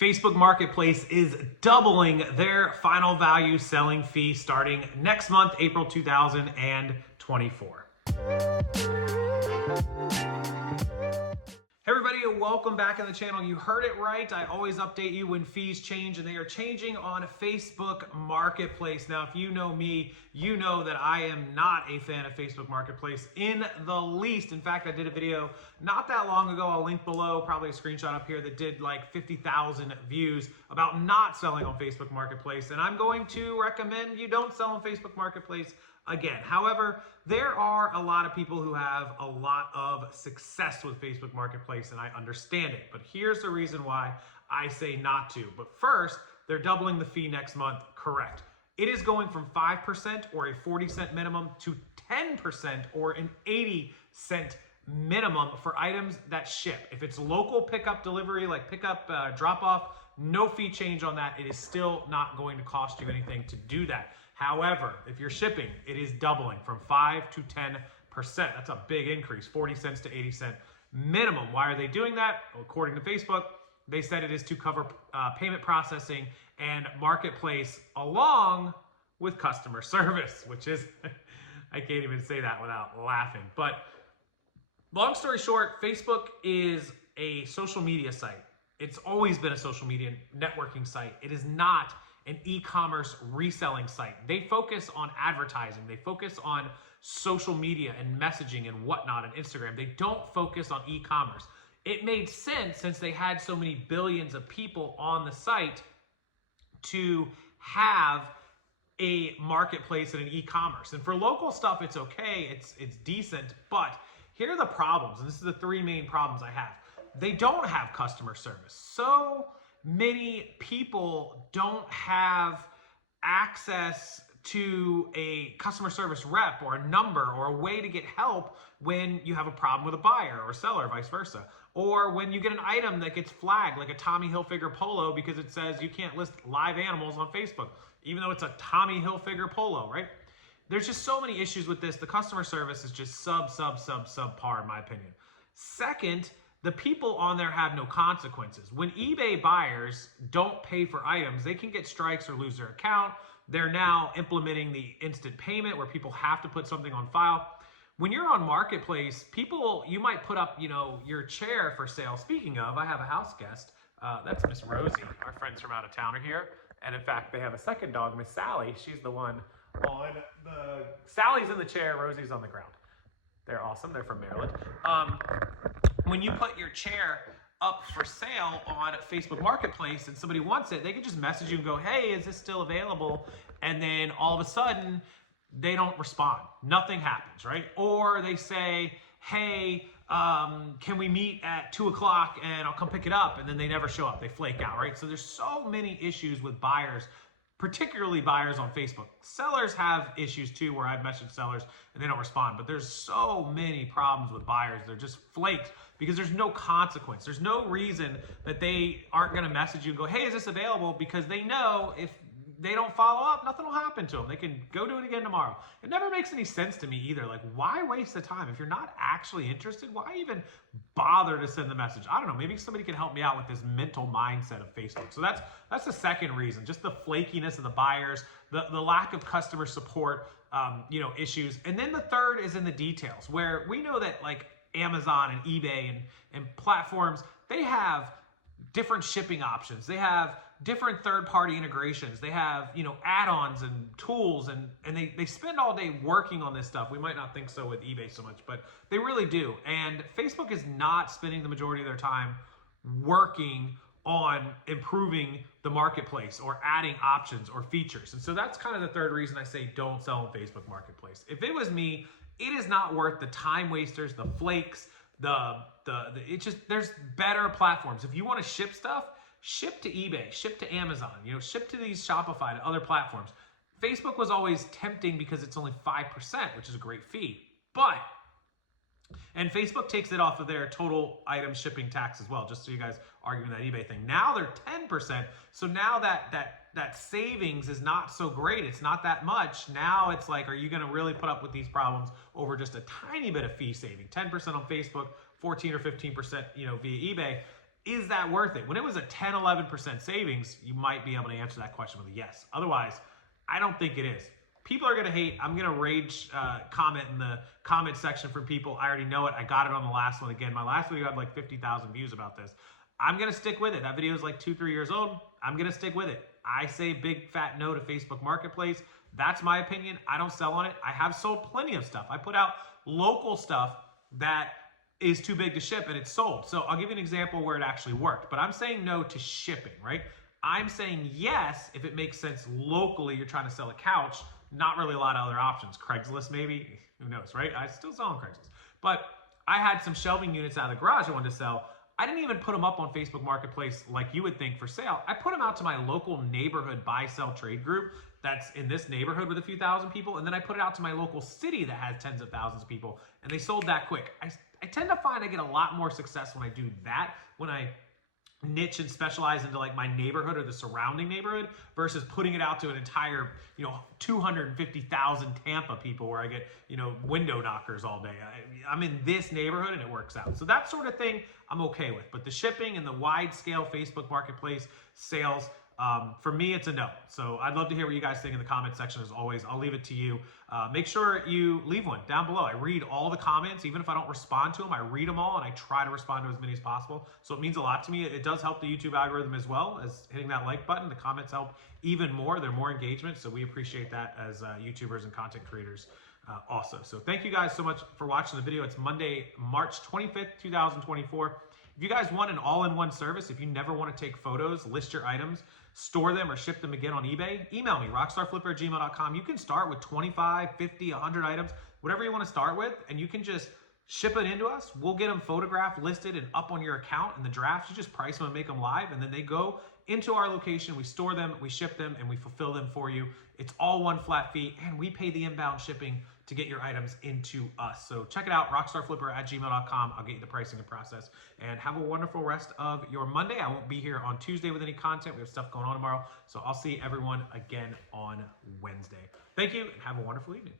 Facebook Marketplace is doubling their final value selling fee starting next month, April 2024. Hey everybody, welcome back on the channel. You heard it right. I always update you when fees change, and they are changing on Facebook Marketplace. Now, if you know me, you know that I am not a fan of Facebook Marketplace in the least. In fact, I did a video not that long ago, I'll link below, probably a screenshot up here, that did like 50,000 views about not selling on Facebook Marketplace. And I'm going to recommend you don't sell on Facebook Marketplace again. However, there are a lot of people who have a lot of success with Facebook Marketplace, and I understand it. But here's the reason why I say not to. But first, they're doubling the fee next month, correct. It is going from 5% or a 40-cent minimum to 10% or an 80-cent minimum for items that ship. If it's local pickup delivery, like pickup, drop off, no fee change on that. It is still not going to cost you anything to do that. However, if you're shipping, it is doubling from 5 to 10%. That's a big increase, 40 cents to 80 cent minimum. Why are they doing that? Well, according to Facebook, they said it is to cover payment processing and marketplace along with customer service, which is, I can't even say that without laughing. But long story short, Facebook is a social media site. It's always been a social media networking site. It is not an e-commerce reselling site. They focus on advertising. They focus on social media and messaging and whatnot and Instagram. They don't focus on e-commerce. It made sense, since they had so many billions of people on the site, to have a marketplace and an e-commerce. And for local stuff, it's okay, it's decent, but here are the problems, and this is the three main problems I have. They don't have customer service. So many people don't have access to a customer service rep or a number or a way to get help when you have a problem with a buyer or seller, vice versa. Or when you get an item that gets flagged, like a Tommy Hilfiger polo, because it says you can't list live animals on Facebook, even though it's a Tommy Hilfiger polo, right? There's just so many issues with this. The customer service is just subpar, in my opinion. Second, the people on there have no consequences. When eBay buyers don't pay for items, they can get strikes or lose their account. They're now implementing the instant payment where people have to put something on file. When you're on Marketplace, you might put up, your chair for sale. Speaking of, I have a house guest. That's Miss Rosie. Our friends from out of town are here. And in fact, they have a second dog, Miss Sally. She's the one on Sally's in the chair, Rosie's on the ground. They're awesome. They're from Maryland. When you put your chair up for sale on Facebook Marketplace and somebody wants it, they can just message you and go, hey, is this still available? And then all of a sudden, they don't respond. Nothing happens, right? Or they say, hey, can we meet at 2 o'clock and I'll come pick it up? And then they never show up. They flake out, right? So there's so many issues with buyers, particularly buyers on Facebook. Sellers have issues too, where I've messaged sellers and they don't respond. But there's so many problems with buyers. They're just flaked because there's no consequence. There's no reason that they aren't going to message you and go, hey, is this available? Because they know if they don't follow up, nothing will happen to them. They can go do it again tomorrow. It never makes any sense to me either. Like, why waste the time? If you're not actually interested, why even bother to send the message? I don't know. Maybe somebody can help me out with this mental mindset of Facebook. So that's the second reason, just the flakiness of the buyers, the lack of customer support, issues. And then the third is in the details, where we know that like Amazon and eBay and platforms, they have different shipping options. They have different third-party integrations. They have, add-ons and tools, and they spend all day working on this stuff. We might not think so with eBay so much, but they really do. And Facebook is not spending the majority of their time working on improving the marketplace or adding options or features. And so that's kind of the third reason I say don't sell on Facebook Marketplace. If it was me, it is not worth the time wasters, the flakes, there's better platforms. If you want to ship stuff, ship to eBay, ship to Amazon, ship to these Shopify and other platforms. Facebook was always tempting because it's only 5%, which is a great fee. And Facebook takes it off of their total item shipping tax as well, just so you guys arguing that eBay thing. Now they're 10%. So now that savings is not so great. It's not that much. Now it's like, are you going to really put up with these problems over just a tiny bit of fee saving? 10% on Facebook, 14 or 15%, via eBay. is that worth it? When it was a 10, 11% savings, you might be able to answer that question with a yes. Otherwise, I don't think it is. People are going to hate. I'm going to rage comment in the comment section from people. I already know it. I got it on the last one. Again, my last video had like 50,000 views about this. I'm going to stick with it. That video is like 2-3 years old. I'm going to stick with it. I say big fat no to Facebook Marketplace. That's my opinion. I don't sell on it. I have sold plenty of stuff. I put out local stuff that is too big to ship and it's sold. So I'll give you an example where it actually worked, but I'm saying no to shipping, right? I'm saying yes if it makes sense locally. You're trying to sell a couch, not really a lot of other options. Craigslist maybe, who knows, right? I still sell on Craigslist, but I had some shelving units out of the garage I wanted to sell. I didn't even put them up on Facebook Marketplace like you would think for sale. I put them out to my local neighborhood buy, sell, trade group that's in this neighborhood with a few thousand people, and then I put it out to my local city that has tens of thousands of people, and they sold that quick. I tend to find I get a lot more success when I do that, when I niche and specialize into like my neighborhood or the surrounding neighborhood versus putting it out to an entire, 250,000 Tampa people where I get, window knockers all day. I'm in this neighborhood and it works out. So that sort of thing I'm okay with. But the shipping and the wide scale Facebook Marketplace sales, for me, it's a no. So I'd love to hear what you guys think in the comment section. As always, I'll leave it to you. Make sure you leave one down below. I read all the comments. Even if I don't respond to them, I read them all and I try to respond to as many as possible. So it means a lot to me. It does help the YouTube algorithm as well as hitting that like button. The comments help even more. They're more engagement. So we appreciate that as YouTubers and content creators also. So thank you guys so much for watching the video. It's Monday, March 25th, 2024. If you guys want an all-in-one service, if you never want to take photos, list your items, store them, or ship them again on eBay, email me, rockstarflipper@gmail.com. You can start with 25, 50, 100 items, whatever you want to start with, and you can just ship it into us. We'll get them photographed, listed, and up on your account in the drafts. You just price them and make them live, and then they go into our location. We store them, we ship them, and we fulfill them for you. It's all one flat fee, and we pay the inbound shipping to get your items into us. So check it out, rockstarflipper@gmail.com. I'll get you the pricing and process. And have a wonderful rest of your Monday. I won't be here on Tuesday with any content. We have stuff going on tomorrow. So I'll see everyone again on Wednesday. Thank you, and have a wonderful evening.